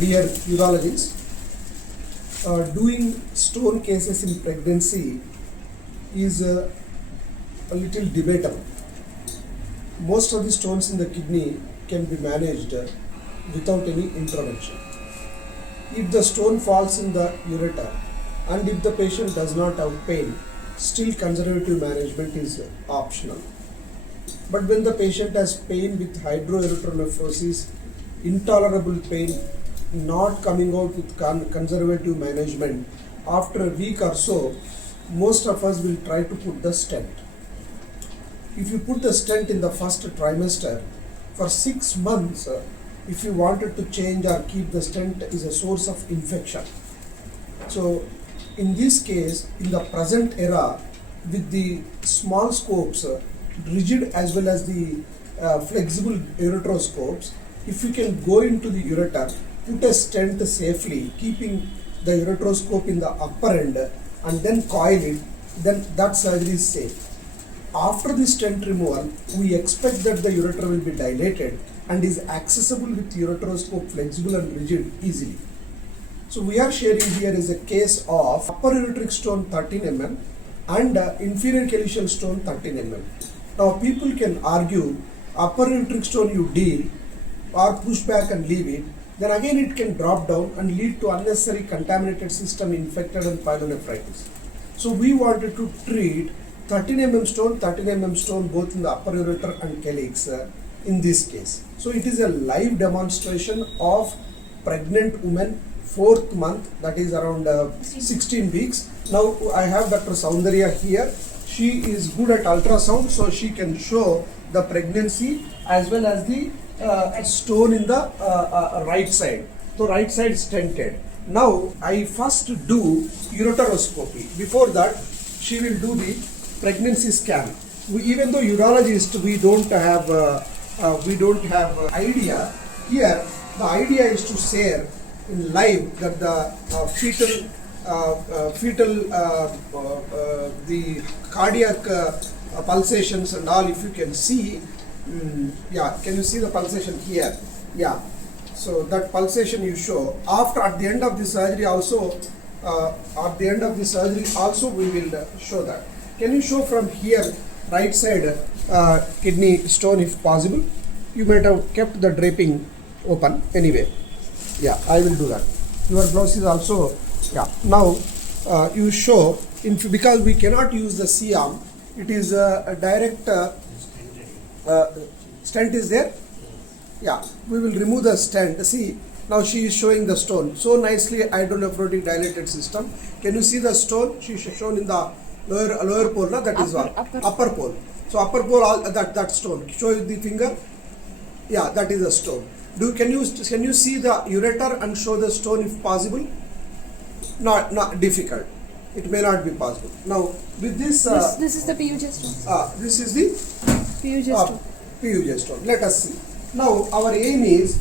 Dear urologists, doing stone cases in pregnancy is a little debatable. Most of the stones in the kidney can be managed without any intervention. If the stone falls in the ureter and if the patient does not have pain, still conservative management is optional. But when the patient has pain with hydroerythronephrosis, intolerable pain, not coming out with conservative management, after a week or so, most of us will try to put the stent. If you put the stent in the first trimester, for 6 months, if you wanted to change or keep the stent is a source of infection. So in this case, in the present era, with the small scopes, rigid as well as the flexible ureteroscopes, if you can go into the ureter, put a stent safely, keeping the ureteroscope in the upper end and then coil it, then that surgery is safe. After the stent removal, we expect that the ureter will be dilated and is accessible with ureteroscope flexible and rigid easily. So we are sharing here is a case of upper ureteric stone 13 mm and inferior calyceal stone 13 mm. Now people can argue upper ureteric stone you deal or push back and leave it, then again it can drop down and lead to unnecessary contaminated system infected and pyelonephritis. So we wanted to treat 13 mm stone both in the upper ureter and calyx in this case. So it is a live demonstration of pregnant woman 4th month, that is around 16 weeks. Now I have Dr. Soundarya here. She is good at ultrasound, so she can show the pregnancy as well as the stone in the right side. So right side stented. Now I first do ureteroscopy. Before that, she will do the pregnancy scan. Even though urologist, we don't have idea. Here, the idea is to share in live that the the cardiac pulsations and all. If you can see, yeah, can you see the pulsation here? Yeah. So that pulsation you show. At the end of the surgery also, we will show that. Can you show from here, right side kidney stone if possible? You might have kept the draping open anyway. Yeah, I will do that. Your blouse is also, yeah. Now you show, because we cannot use the C-arm, it is a direct stent is there. Yeah, we will remove the stent. See, now she is showing the stone. So nicely hydronephrotic dilated system. Can you see the stone? She is shown in the lower pole, no? That is upper pole. So upper pole, all that stone. Show the finger. Yeah, that is a stone. Can you see the ureter and show the stone if possible? Not difficult. It may not be possible. Now with this, this is the PUJ stone. This is the PUJ stone. PUJ stone. Let us see. Now our aim is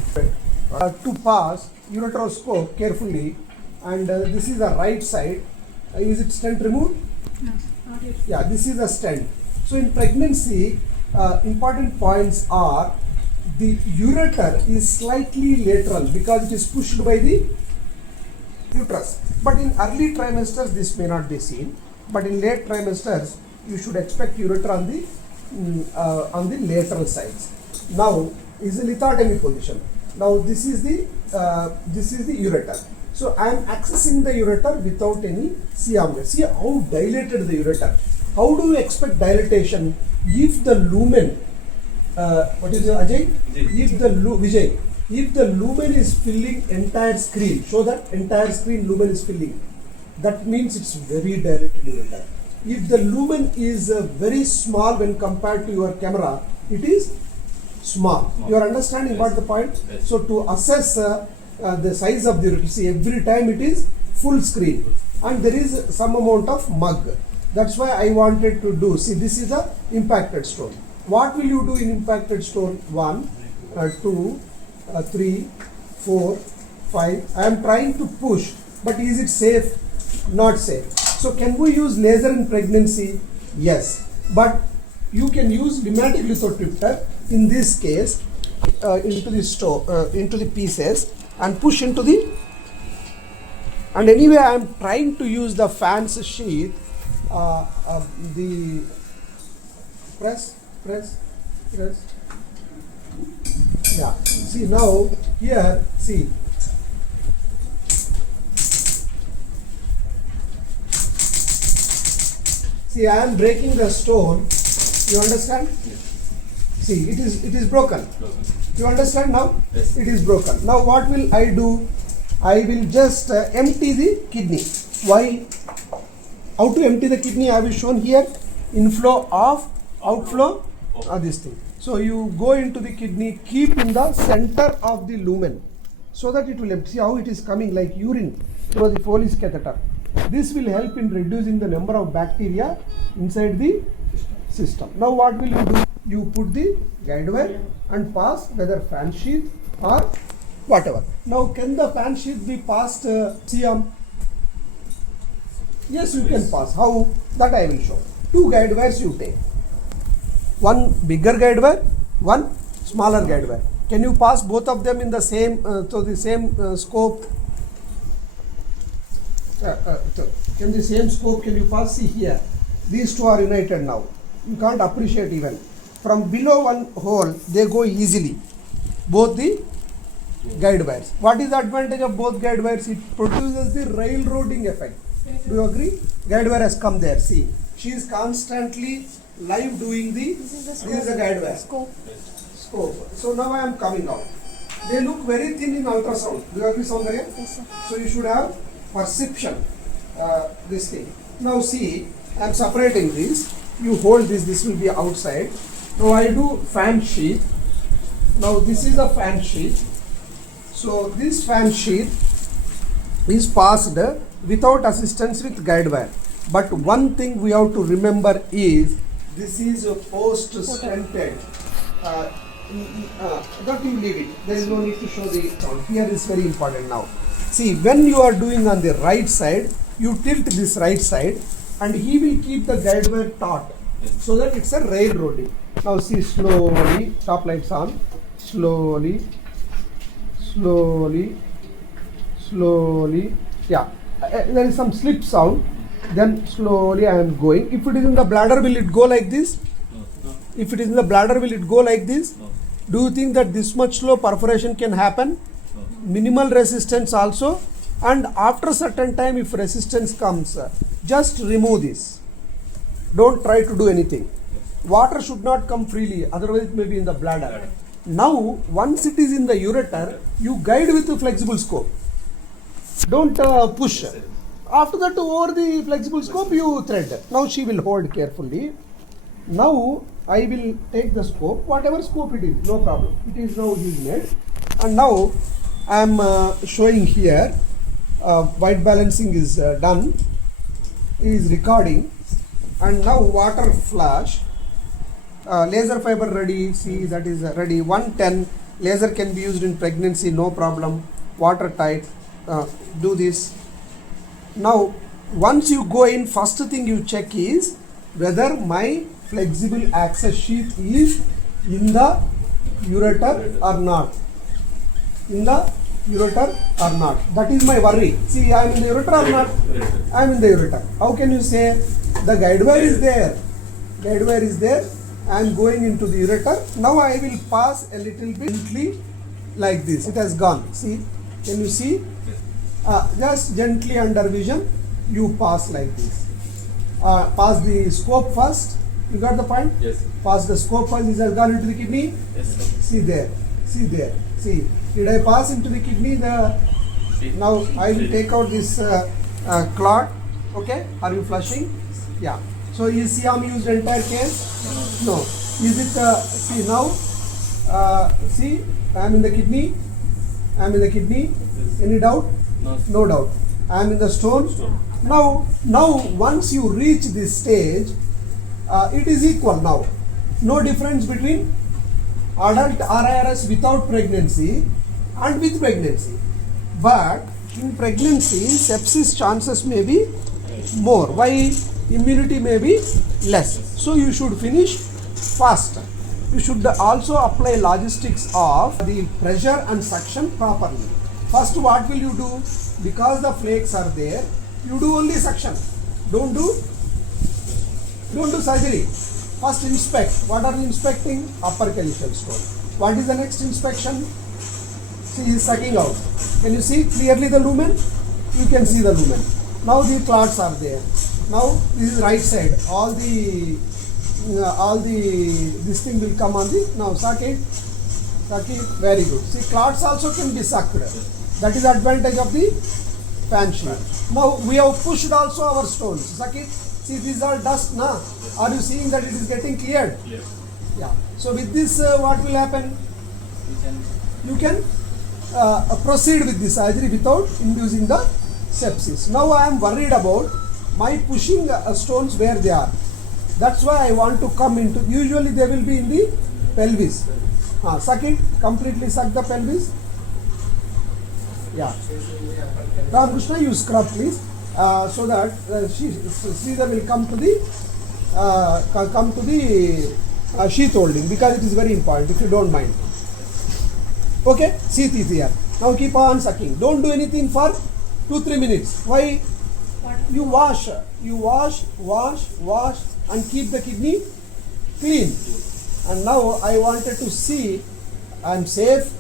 to pass ureteroscope carefully, and this is the right side. Is it stent removed? No, not yet. Yeah, this is the stent. So in pregnancy, important points are the ureter is slightly lateral because it is pushed by the uterus. But in early trimesters, this may not be seen. But in late trimesters, you should expect ureter on the lateral sides. Now is the lithotomy position. Now this is the ureter. So I am accessing the ureter without any C-arm. See how dilated the ureter. How do you expect dilatation if the lumen? What is your Ajay? Vijay. If the lumen is filling entire screen, show that entire screen lumen is filling. That means it's very dilated ureter. If the lumen is very small when compared to your camera, it is small. You are understanding what the point? Yes. So to assess the size of the ureter, see every time it is full screen and there is some amount of mug. That's why I wanted to do. See, this is a impacted stone. What will you do in impacted stone? 1, 2, 3, 4, 5. I am trying to push, but is it safe? Not safe. So can we use laser in pregnancy? Yes, but you can use pneumatic lithotripter in this case into the pieces and push into the, and anyway I am trying to use the fans sheath, the press, yeah, see now here, see, see I am breaking the stone, you understand? See, it is broken. You understand now? Yes. It is broken. Now what will I do? I will just empty the kidney. Why? How to empty the kidney? I have shown here. Inflow of, outflow, this thing. So you go into the kidney, keep in the center of the lumen, so that it will empty. See how it is coming like urine through the Foley's catheter. This will help in reducing the number of bacteria inside the system. Now what will you do? You put the guide wire and pass, whether fan sheath or whatever. Now can the fan sheath be passed CM? Yes, you can pass. How? That I will show. 2 guide wires you take. One bigger guide wire, one smaller guide wire. Can you pass both of them in the same, scope? Can the same scope can you pass? See here, these two are united now. You can't appreciate even. From below one hole, they go easily. Both the guide wires. What is the advantage of both guide wires? It produces the railroading effect. Do you agree? Guide wire has come there. See, she is constantly live doing the. This is the guide wire. Scope. So now I am coming out. They look very thin in ultrasound. Do you agree, Soundarya? Yes, sir. So you should have perception. This thing. Now see, I am separating this. You hold this. This will be outside. Now I do fan sheath. Now this is a fan sheath. So this fan sheath is passed without assistance with guide wire. But one thing we have to remember is this is a post stented. Don't you leave it. There is no need to show the sound. Here is very important now. See, when you are doing on the right side, you tilt this right side and he will keep the guide wire taut so that it's a railroading. Now see, slowly, top lights on, slowly, yeah, there is some slip sound, then slowly I am going. If it is in the bladder, will it go like this? No. If it is in the bladder, will it go like this? No. Do you think that this much slow perforation can happen? No. Minimal resistance also, and after certain time if resistance comes, just remove this. Don't try to do anything. Water should not come freely, otherwise it may be in the bladder. Now, once it is in the ureter, you guide with a flexible scope. Don't push. After that, over the flexible scope, you thread. Now she will hold carefully. Now I will take the scope, whatever scope it is, no problem. It is now using it. And now I am showing here, white balancing is done, is recording, and now water flash. Laser fiber ready, see that is ready, 110, laser can be used in pregnancy, no problem, watertight, do this. Now once you go in, first thing you check is whether my flexible access sheath is in the ureter or not. In the ureter or not. That is my worry. See, I am in the ureter or not? I am in the ureter. How can you say the guide wire is there? Guide wire is there. I am going into the ureter. Now I will pass a little bit gently like this. It has gone. See, can you see? Just gently under vision, you pass like this. Pass the scope first. You got the point? Yes. Pass the scope first. This has gone into the kidney. Yes, sir. See there. See there. See. Did I pass into the kidney? Now I will take out this clot. Okay. Are you flushing? Yeah. So is CM used entire case? No. Is it? See now. See. I am in the kidney. I am in the kidney. Any doubt? No. No doubt. I am in the stone. Now once you reach this stage, it is equal now. No difference between adult RIRS without pregnancy and with pregnancy. But in pregnancy, sepsis chances may be more. Why? Immunity may be less. So you should finish faster. You should also apply logistics of the pressure and suction properly. First, what will you do? Because the flakes are there, you do only suction. Don't do surgery. First inspect. What are you inspecting? Upper caliceal stone. What is the next inspection? See, he is sucking out. Can you see clearly the lumen? You can see the lumen. Now the clots are there. Now this is right side. All the this thing will come on the, now suck it, very good. See, clots also can be sucked. That is the advantage of the fan sheet. Now we have pushed also our stones. Suck it. See, these are dust now. Are you seeing that it is getting cleared? Yes. Yeah. So with this, what will happen? You can proceed with the surgery without inducing the sepsis. Now I am worried about my pushing stones where they are. That's why I want to come into, usually they will be in the pelvis. Suck it, completely suck the pelvis. Yeah. Ramakrishna, you scrub please, so that Sridhar will come to the sheath holding, because it is very important, if you don't mind. Okay, sheath is here. Now keep on sucking. Don't do anything for 2-3 minutes. Why? You wash, and keep the kidney clean. And now I wanted to see, I am safe.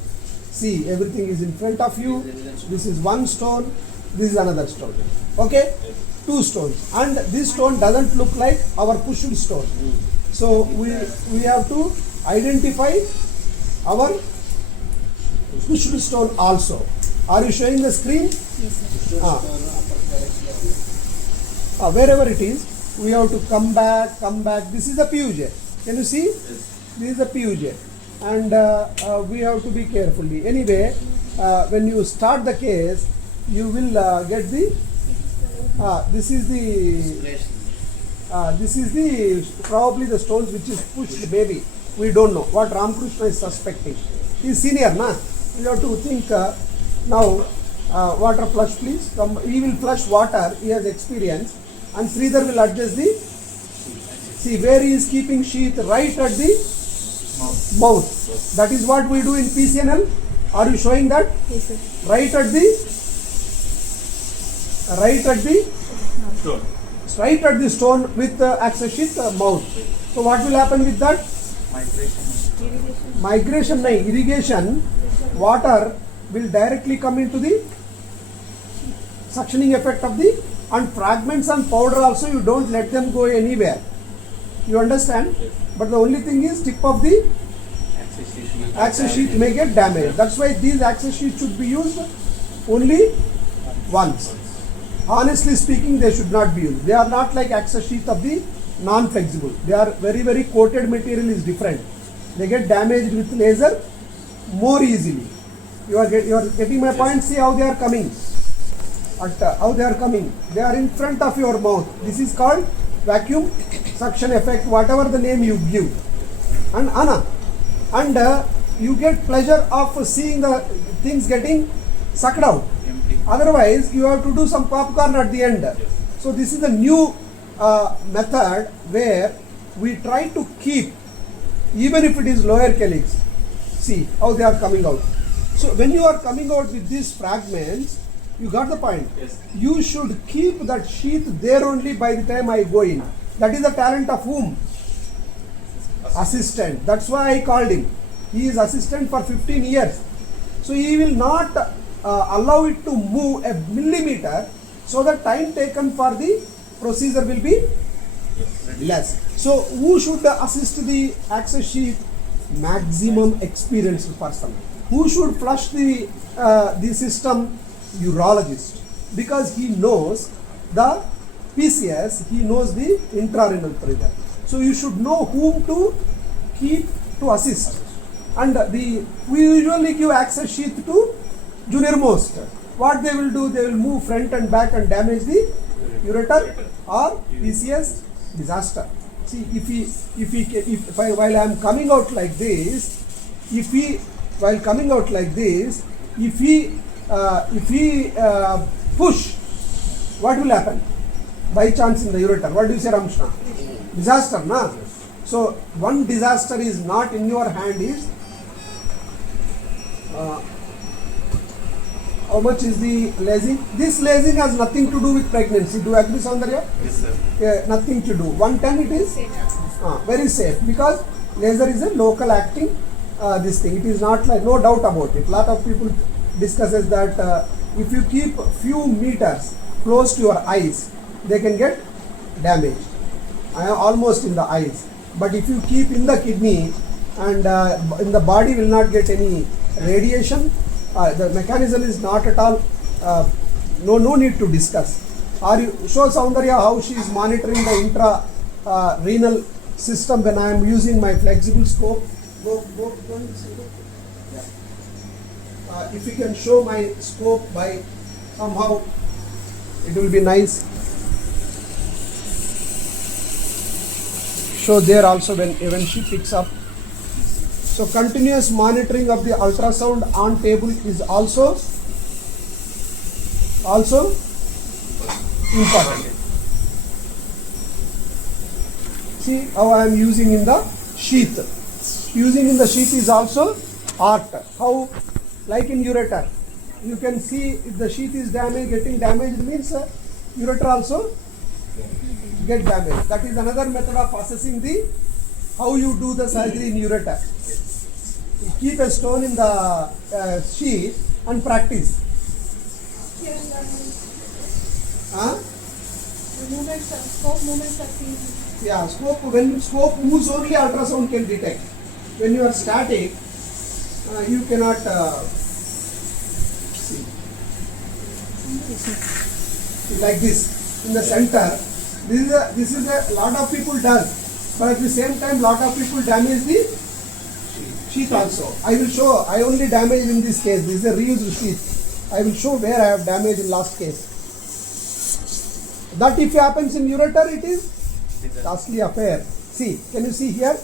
See, everything is in front of you. This is one stone, this is another stone. Okay? 2 stones. And this stone doesn't look like our pushed stone. So we have to identify our pushed stone also. Are you showing the screen? Yes, sir. Wherever it is, we have to come back. This is a PUJ. Can you see? This is a PUJ. And we have to be carefully. Anyway, when you start the case, you will get the, this is the probably the stones which is pushed baby. We don't know what Ramakrishna is suspecting. He is senior, na? You have to think now. Water flush, please. He will flush water. He has experience, and Sridhar will adjust the. See where he is keeping sheath, right at the mouth. That is what we do in PCNL. Are you showing that? Yes, sir. Right at the stone with access sheath mouth. So what will happen with that? Migration, irrigation. Water will directly come into the suctioning effect of the, and fragments and powder also you don't let them go anywhere. You understand? But the only thing is tip of the access sheet may get damaged. That's why these access sheets should be used only once. Honestly speaking, they should not be used. They are not like access sheet of the non-flexible. They are very coated material is different. They get damaged with laser more easily. You are getting my point. See how they are coming. How they are coming. They are in front of your mouth. This is called vacuum suction effect, whatever the name you give. And you get pleasure of seeing the things getting sucked out. Otherwise, you have to do some popcorn at the end. So this is a new method where we try to keep, even if it is lower calyx. See how they are coming out. So when you are coming out with these fragments, you got the point. Yes. You should keep that sheath there only by the time I go in. That is the talent of whom? Assistant. That's why I called him. He is assistant for 15 years. So he will not allow it to move a millimeter, so the time taken for the procedure will be less. So who should assist the access sheath? Maximum experienced person. Who should flush the system? Urologist, because he knows the PCS, he knows the intrarenal pressure. So you should know whom to keep to assist. And we usually give access sheath to junior most. What they will do? They will move front and back and damage the ureter or PCS disaster. See, while I am coming out like this, if he push, what will happen? By chance in the ureter, what do you say, Ramshna? Disaster, na? So one disaster is not in your hand is How much is the lasing? This lasing has nothing to do with pregnancy. Do you agree, Soundarya? Yes, sir. Yeah, nothing to do. 110 it is very safe because laser is a local acting this thing. It is not like, no doubt about it. Lot of people discusses that if you keep few meters close to your eyes, they can get damaged. Almost in the eyes. But if you keep in the kidney and in the body will not get any radiation, the mechanism is not at all, no need to discuss. Are you show Soundarya how she is monitoring the intra renal system when I am using my flexible scope? Go and see it. Yeah. If you can show my scope by somehow, it will be nice. Show there also when she picks up. So continuous monitoring of the ultrasound on table is also important. See how I am using in the sheath. Using in the sheath is also art. How, like in ureter, you can see if the sheath is getting damaged means ureter also get damaged. That is another method of assessing the how you do the surgery in ureter. You keep a stone in the sheath and practice. Huh? The movements, scope movements are seen. Yeah, scope, when scope moves only ultrasound can detect. When you are static, you cannot see. Like this, in the center, this is a lot of people does, but at the same time lot of people damage the sheath also. I will show, I only damage in this case, this is a reused sheath. I will show where I have damaged in last case. That if it happens in ureter, it is costly affair. See, can you see here?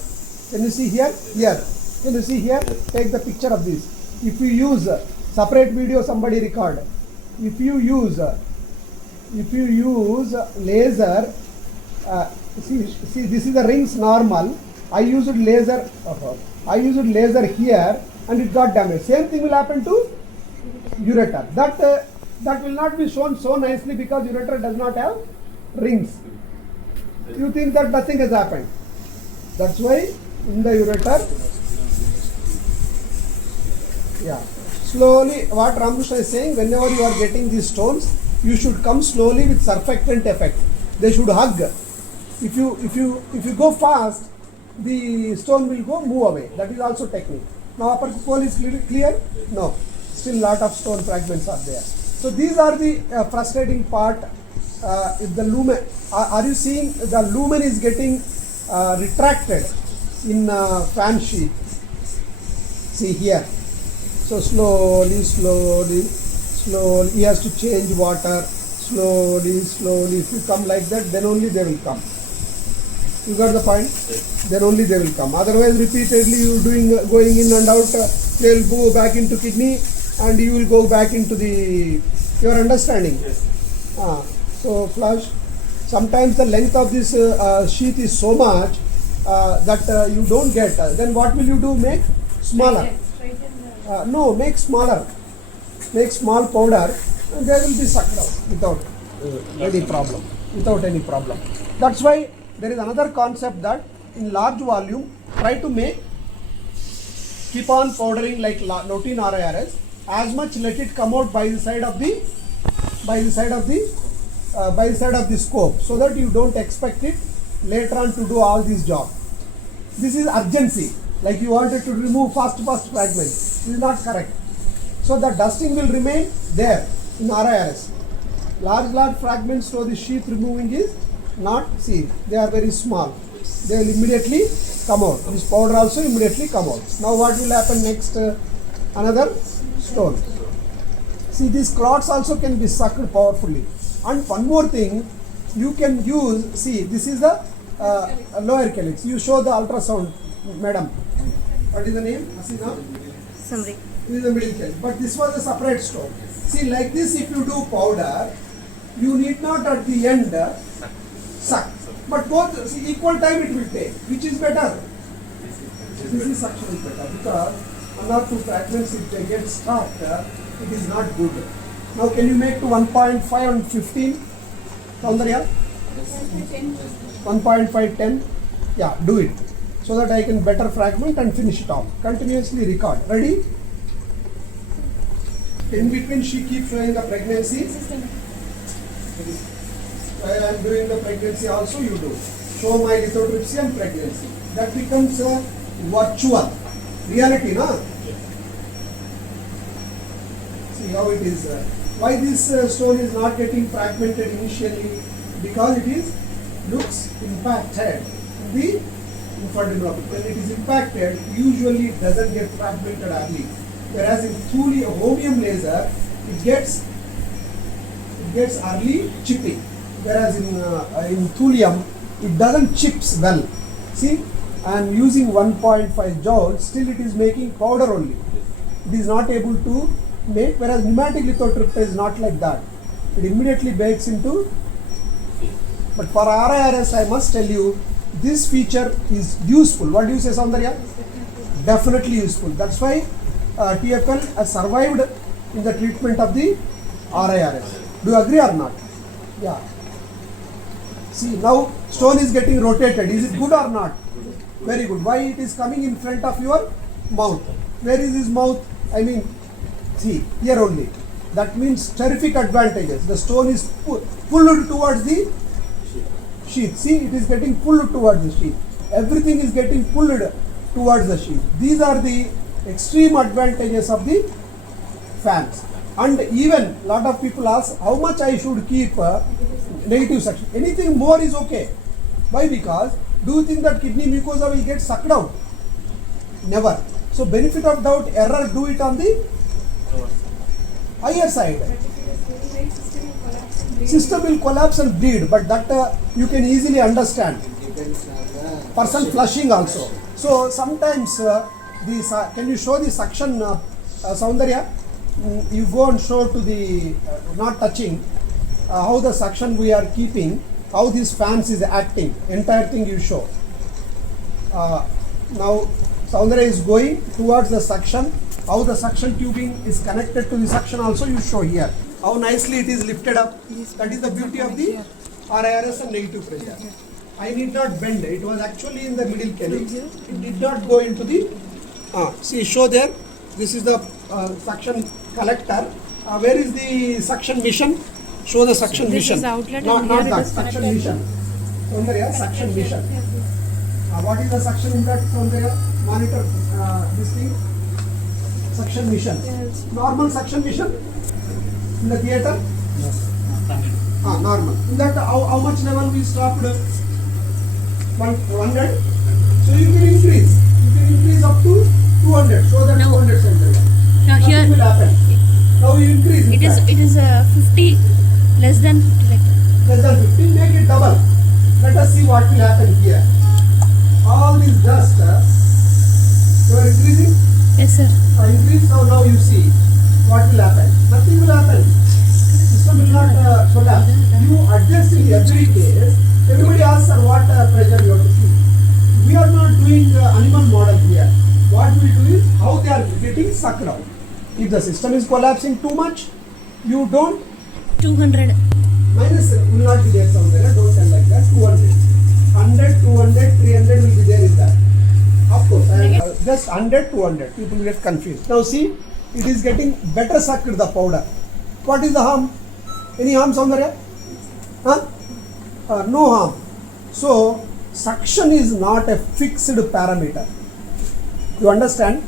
Can you see here? Here. Can you see here? Take the picture of this. If you use separate video, somebody record. If you use laser, see this is the rings normal. I used laser. I used laser here, and it got damaged. Same thing will happen to ureter. That will not be shown so nicely because ureter does not have rings. You think that nothing has happened. That's why in the ureter, yeah, slowly, what Ramakrishna is saying, whenever you are getting these stones, you should come slowly with surfactant effect. They should hug. If you go fast, the stone will move away. That is also technique. Now upper pole is clear? No. Still lot of stone fragments are there. So these are the frustrating part. If the lumen, are you seeing the lumen is getting retracted in fan sheath? See here. So slowly, he has to change water. Slowly. If you come like that, then only they will come. You got the point? Yes. Then only they will come. Otherwise, repeatedly you going in and out, they will go back into kidney, and you will go back into the. You are understanding? Yes. So flush. Sometimes the length of this sheath is so much that you don't get. Then what will you do? Make smaller. No, make smaller. Make small powder, and they will be sucked out without any problem. Without any problem. That's why there is another concept that in large volume, try to keep on powdering like routine RIRS. As much let it come out by the side of the scope, so that you don't expect it later on to do all this job. This is urgency, like you wanted to remove fast fragments. This is not correct. So the dusting will remain there in RIRS. Large fragments, so the sheath removing is not seen. They are very small. They will immediately come out. This powder also immediately come out. Now what will happen next? Another stone. See, these clots also can be sucked powerfully. And one more thing, you can use, see, this is the lower calyx. You show the ultrasound, madam. What is the name? Asina? Summary. This is the middle calyx. But this was a separate stone. See, like this, if you do powder, you need not at the end suck. But both, see, equal time it will take. Which is better? This is actually better because one or two fragments, if they get stuck, it is not good. Now can you make to 1.5 and 15? Soundarya? 1.5, 10? Yeah, do it. So that I can better fragment and finish it off. Continuously record. Ready? In between she keeps showing the pregnancy. While I am doing the pregnancy also you do. Show my lithotripsy and pregnancy. That becomes virtual. Reality, no? See how it is. Why this stone is not getting fragmented initially? Because it is looks impacted. The infertility. When it is impacted, usually it doesn't get fragmented early. Whereas in thulium laser, it gets early chipping. Whereas in thulium, it doesn't chips well. See, I am using 1.5 joules. Still, it is making powder only. It is not able to make. Whereas pneumatic lithotripsy is not like that. It immediately bakes into. But for RIRS, I must tell you, this feature is useful. What do you say, Soundarya? Definitely useful. That's why TFL has survived in the treatment of the RIRS. Do you agree or not? Yeah. See, now stone is getting rotated. Is it good or not? Very good. Why it is coming in front of your mouth? Where is his mouth? I mean, see, here only. That means terrific advantages. The stone is pulled towards the sheath. See, it is getting pulled towards the sheath. Everything is getting pulled towards the sheath. These are the extreme advantages of the fans. And even lot of people ask how much I should keep negative suction. Anything more is okay. Why? Because do you think that kidney mucosa will get sucked out? Never. So benefit of doubt, error, do it on the higher side. System will collapse and bleed, but that you can easily understand. Person flushing also. So sometimes can you show the suction, Soundarya? You go and show to the not touching how the suction we are keeping, how this fans is acting. Entire thing you show. Now Soundarya is going towards the suction. How the suction tubing is connected to the suction also you show here. How nicely it is lifted up. That is the beauty of the RIRS and negative pressure. I need not bend. It was actually in the middle canal. It did not go into the. See, show there. This is the suction collector. Where is the suction mission? Show the suction mission. This is outlet. Not that. Suction mission. Soundarya, suction mission. What is the suction impact, Soundarya? Monitor this thing. Suction mission. Yes. Normal suction mission in the theatre? Normal. In that, how much level we stopped? 100. So you can increase. You can increase up to 200. So that 200 centimeter. Now Nothing here will happen. Now you increase. it is 50 less than 50 like that. Less than 50. Make it double. Let us see what will happen here. All this dust, you are increasing. Yes, sir. Increase now you see what will happen. Nothing will happen. System will not collapse. You adjust in every case. Everybody asks sir what pressure you have to keep. We are not doing animal model here. What we do is how they are getting sucked out. If the system is collapsing too much, you don't 200. minus will not be there somewhere. Don't tell like that. 200, 100, 200, 300 will be there in that. Of course, just 100, 200. People get confused. Now see, it is getting better sucked the powder. What is the harm? Any harm, Soundarya? No harm. So, suction is not a fixed parameter. You understand?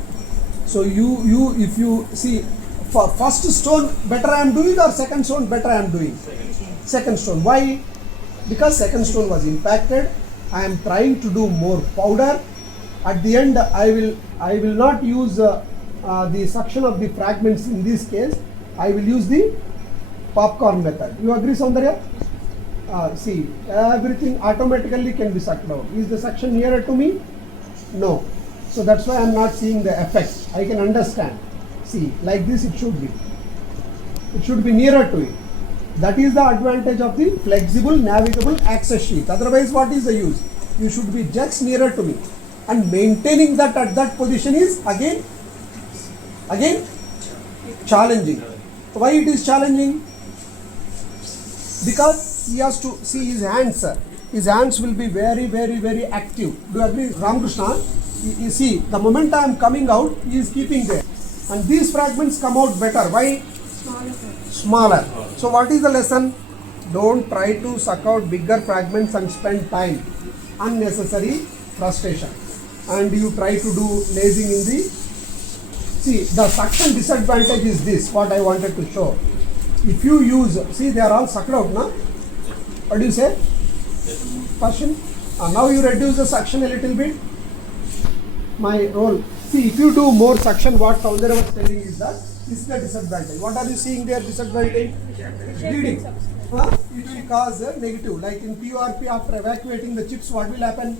So, if you see, for first stone better I am doing or second stone better I am doing? Second stone. Why? Because second stone was impacted. I am trying to do more powder. At the end, I will not use the suction of the fragments in this case. I will use the popcorn method. You agree, Soundarya? See, everything automatically can be sucked out. Is the suction nearer to me? No. So that's why I am not seeing the effect. I can understand. See, like this it should be. It should be nearer to it. That is the advantage of the flexible navigable access sheath. Otherwise, what is the use? You should be just nearer to me. And maintaining that at that position is again challenging. Why it is challenging? Because he has to see his hands. His hands will be very, very, very active. Do you agree, Ramakrishna? You see, the moment I am coming out, he is keeping there. And these fragments come out better. Why? Smaller. So what is the lesson? Don't try to suck out bigger fragments and spend time. Unnecessary frustration. And you try to do lasing in the... See, the suction disadvantage is this, what I wanted to show. If you use... See, they are all sucked out, no? What do you say? Passion? Now you reduce the suction a little bit. My role. See, if you do more suction, what Chandra was telling is that this is the disadvantage. What are you seeing there? Disadvantage? Bleeding. It will cause a negative. Like in PRP, after evacuating the chips, what will happen?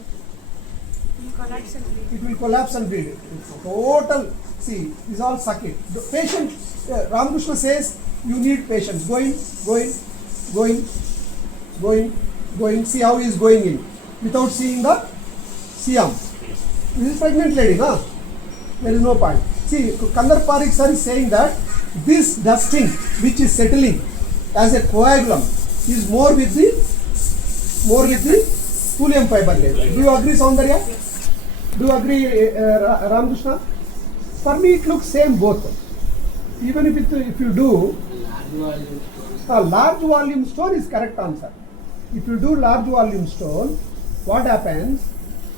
It will collapse and bleed. It's total. See, this all suck it. The patient, Ramakrishna says, you need patience. Going. See how he is going in without seeing the CM. This is pregnant lady, huh? There is no point. See, Kandar Parikh sir is saying that this dusting which is settling as a coagulum is more with the thulium fiber layer. Do you agree, Saundarya? Do you agree, Ramakrishna? For me, it looks same both. Even if you do a large volume stone is correct answer. If you do large volume stone, what happens?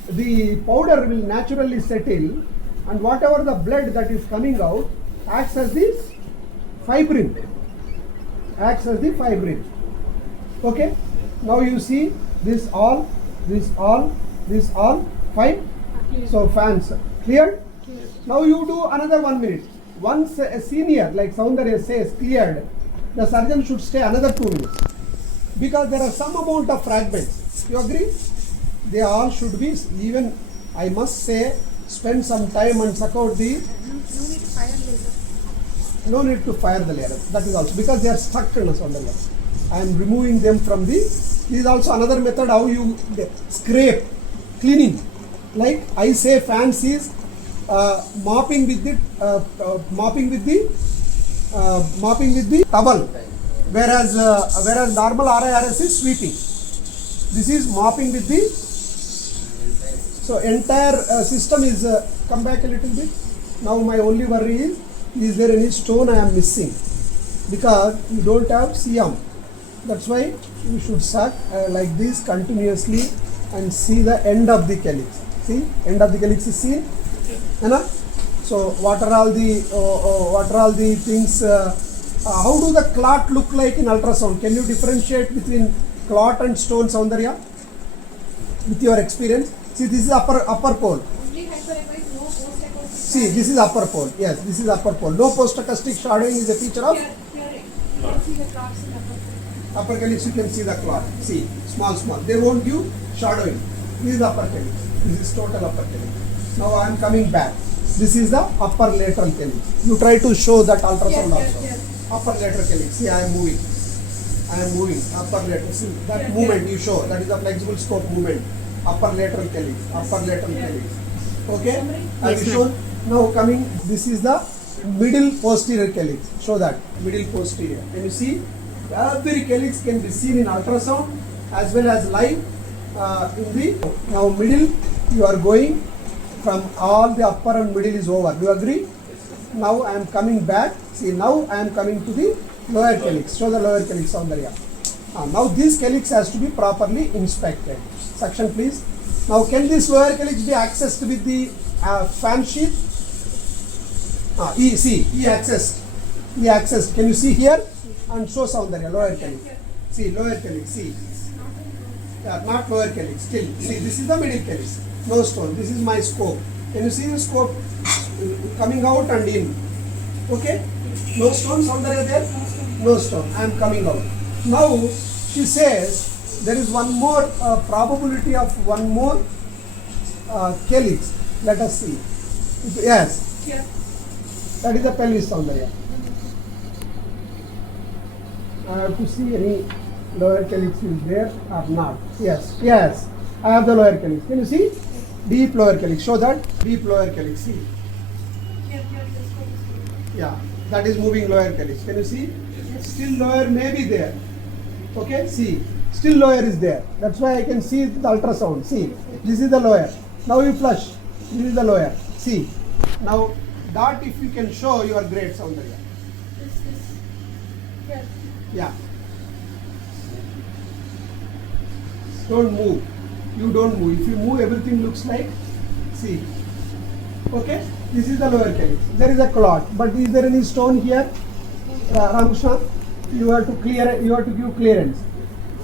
The powder will naturally settle, and whatever the blood that is coming out acts as the fibrin. Okay? Now you see this all fine. So fans cleared. Now you do another 1 minute. Once a senior like Saundarya says cleared, the surgeon should stay another 2 minutes. Because there are some amount of fragments. You agree? They all should be, even I must say, spend some time and suck out the... No need to fire the layer. That is also because they are stuck on the layer. I am removing them from the... This is also another method how you scrape, cleaning. Like I say, FANS is mopping with the towel, whereas normal RIRS is sweeping. This is mopping with the... So entire system is come back a little bit. Now my only worry is there any stone I am missing? Because you don't have CM. That's why you should suck like this continuously and see the end of the calyx. See, end of the calyx is seen. So what are all the things? How do the clot look like in ultrasound? Can you differentiate between clot and stone, Saundarya? With your experience. See, this is upper pole. See, this is upper pole. Yes, this is upper pole. No post-acoustic shadowing is a feature of upper calyx. You can see the clot. See, small. They won't give shadowing. This is upper calyx. This is total upper calyx. Now I am coming back. This is the upper lateral calyx. You try to show that ultrasound also. Upper lateral calyx. See, I am moving. Upper lateral. See, that movement you show. That is a flexible scope movement. Upper lateral calyx. Okay? Have you shown? Now coming, this is the middle posterior calyx. Show that. Middle posterior. Can you see? Every calyx can be seen in ultrasound as well as live in the... Now middle, you are going from all the upper and middle is over. Do you agree? Now I am coming back. See, now I am coming to the lower calyx. Show the lower calyx, Saundarya. Now this calyx has to be properly inspected. Suction, please. Now, can this lower calyx be accessed with the fan sheath? E accessed. Can you see here? And show Saundarya, lower calyx. See, lower calyx, see. Not lower calyx, still. See, this is the middle calyx. No stone. This is my scope. Can you see the scope coming out and in? Okay? No stone, Saundarya there? No stone. I am coming out. Now, she says, there is one more probability of one more calyx. Let us see. Yes. Here. That is the pelvis, Saundarya. I have to see any lower calyx is there or not. Yes. I have the lower calyx. Can you see? Deep lower calyx. Show that. Deep lower calyx. See. Here. Yeah. That is moving lower calyx. Can you see? Still lower may be there. Okay, see. Still lower is there. That's why I can see the ultrasound. See, this is the lower. Now you flush. This is the lower. See. Now that if you can show, you are great, Soundarya. Yeah. Don't move. You don't move. If you move, everything looks like. See. Okay. This is the lower calyx. There is a clot. But is there any stone here? Ramkrishna, you have to clear. You have to give clearance.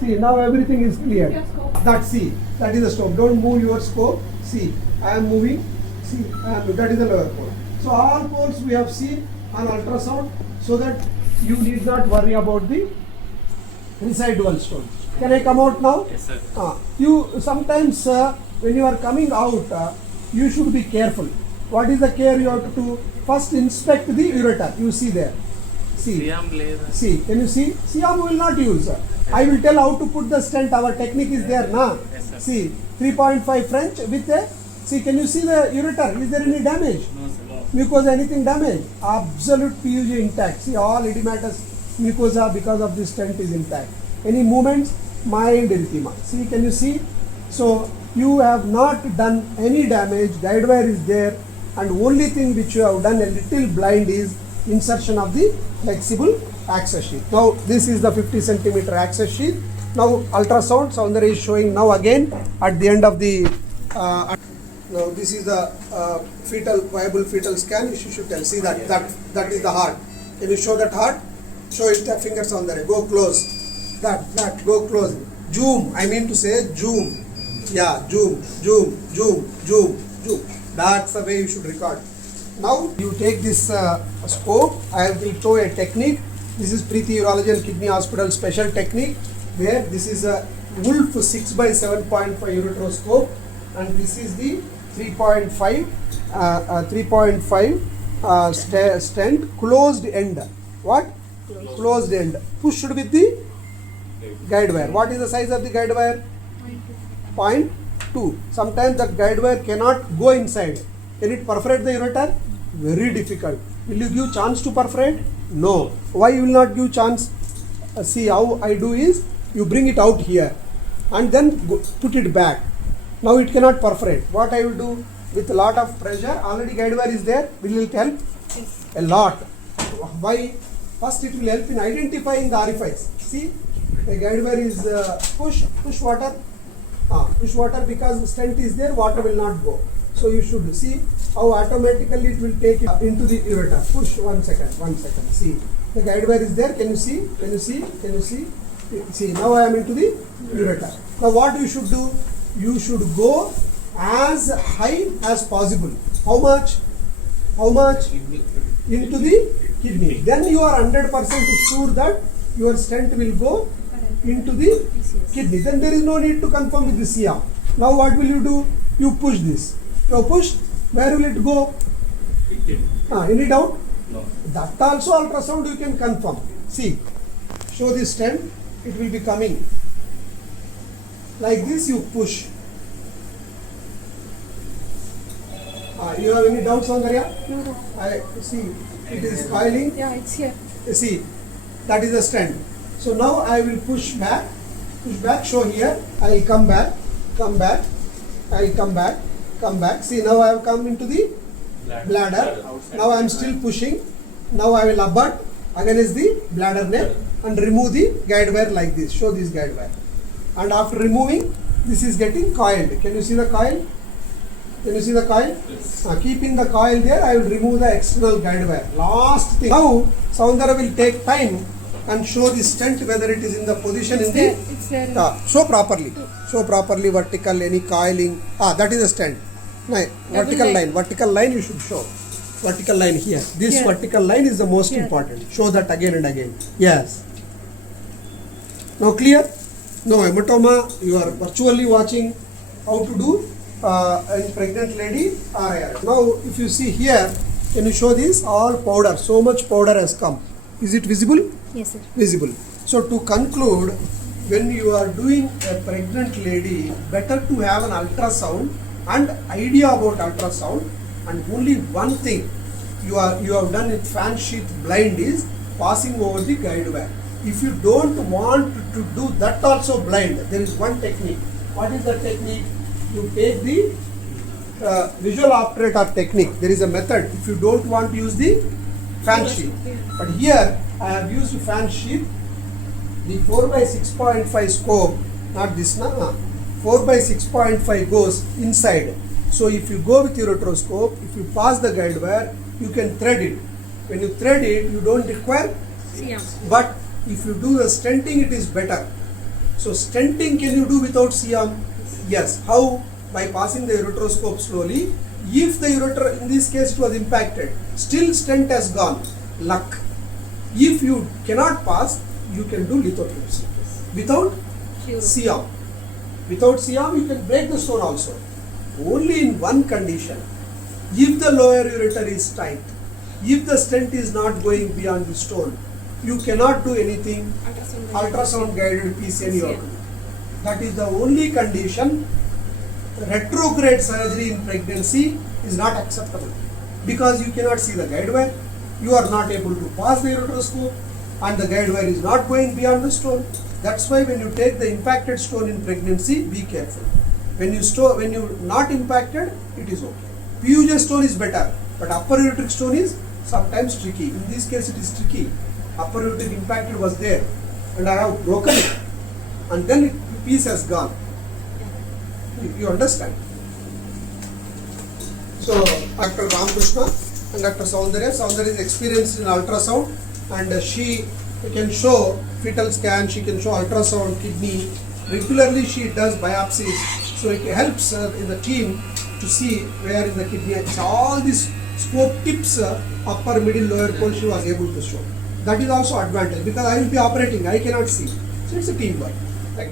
See. Now everything is clear. That see. That is the stone. Don't move your scope. See. I am moving. See. That is the lower pole. So all poles we have seen on ultrasound, so that you need not worry about the residual stone. Can I come out now? Yes, sir. You sometimes when you are coming out, you should be careful. What is the care you have to do? First inspect the ureter. You see there. See. Siam laser. See. Can you see? Siam will not use. I will tell how to put the stent. Our technique is there now. Yes, sir. See. 3.5 French with a. See. Can you see the ureter? Is there any damage? No, sir. Mucosa anything damaged? Absolute PUJ intact. See, all edematous mucosa because of this stent is intact. Any movements? Mild erythema. See, can you see? So you have not done any damage. Guide wire is there, and only thing which you have done a little blind is insertion of the flexible access sheath. Now this is the 50 centimeter access sheath. Now ultrasound Soundarya is showing now again at the end of the. Now this is the viable fetal scan. You should tell. See that is the heart. Can you show that heart? Show it. The fingers on there. Go close. That go close. Zoom. I mean to say zoom. Yeah, zoom. That's the way you should record. Now you take this scope. I will show a technique. This is Preeti Urology and Kidney Hospital special technique, where this is a Wolf 6x7.5 ureteroscope, and this is the 3.5 stent closed end. What? Closed end. Pushed with the guide wire. What is the size of the guide wire? 0.2. Sometimes the guide wire cannot go inside. Can it perforate the ureter? Very difficult. Will you give chance to perforate? No. Why you will not give chance? See how I do is, you bring it out here and then put it back. Now it cannot perforate. What I will do, with a lot of pressure, already guide wire is there, will it help? Yes. A lot. Why? First it will help in identifying the orifice. See, the guide wire is push water. Push water, because the stent is there, water will not go. So you should see how automatically it will take it into the ureter. Push 1 second. See, the guide wire is there. Can you see? See, now I am into the ureter. Now what you should do? You should go as high as possible. How much? Into the kidney. Then you are 100% sure that your stent will go into the kidney. Then there is no need to confirm with the CR. Now what will you do? You push this. You push. Where will it go? Any doubt? No. That also ultrasound you can confirm. See, show this stent. It will be coming. Like this you push. You have any doubts on Soundarya? No. I see it is coiling. Yeah, it's here. See, that is the stent. So now I will push back, show here. I will come back, I will come back. See, now I have come into the bladder. Now I am still pushing. Now I will abut against the bladder neck and remove the guide wire like this. Show this guide wire. And after removing, this is getting coiled. Can you see the coil? Yes. Keeping the coil there, I will remove the external guide wire. Last thing. Now, Soundarya will take time and show the stent whether it is in the position It's in there. the. It's there. Show properly, vertical, any coiling. That is the stent. No, vertical line you should show. Vertical line here. This vertical line is the most important. Show that again and again. Yes. Now clear? No hematoma. You are virtually watching how to do in pregnant lady RIR. Now if you see here, can you show this? All powder. So much powder has come. Is it visible? Yes, sir. Visible. So to conclude, when you are doing a pregnant lady, better to have an ultrasound and idea about ultrasound, and only one thing, you have done it fan sheath blind is passing over the guide wire. If you don't want to do that also blind, there is one technique. What is the technique? You take the visual operator technique. There is a method if you don't want to use the fan sheath. But here I have used fan sheath, the 4 by 6.5 scope, not this na, 4 by 6.5 goes inside. So if you go with your ureteroscope, if you pass the guide wire, you can thread it. When you thread it, you don't require, but if you do the stenting, it is better. So stenting can you do without CM? Yes. How? By passing the ureteroscope slowly. If the ureter, in this case it was impacted, still stent has gone, luck. If you cannot pass, you can do lithotripsy. Without CM. Without CM, you can break the stone also. Only in one condition. If the lower ureter is tight, if the stent is not going beyond the stone, you cannot do anything ultrasound guided PCN you have to do. That is the only condition. Retrograde surgery in pregnancy is not acceptable because you cannot see the guide wire, you are not able to pass the ureteroscope, and the guide wire is not going beyond the stone. That's why when you take the impacted stone in pregnancy, be careful. When you not impacted, it is okay. PUJ stone is better, but upper ureteric stone is sometimes tricky. In this case, it is tricky. Upper ureteric impacted was there, and I have broken it, and then piece has gone. You understand? So Dr. Ramakrishna and Dr. Soundarya is experienced in ultrasound, and she can show fetal scan, she can show ultrasound kidney. Regularly she does biopsies, so it helps in the team to see where in the kidney. All these scope tips, upper, middle, lower pole, she was able to show. That is also advantage because I will be operating, I cannot see. So it's a teamwork. Right?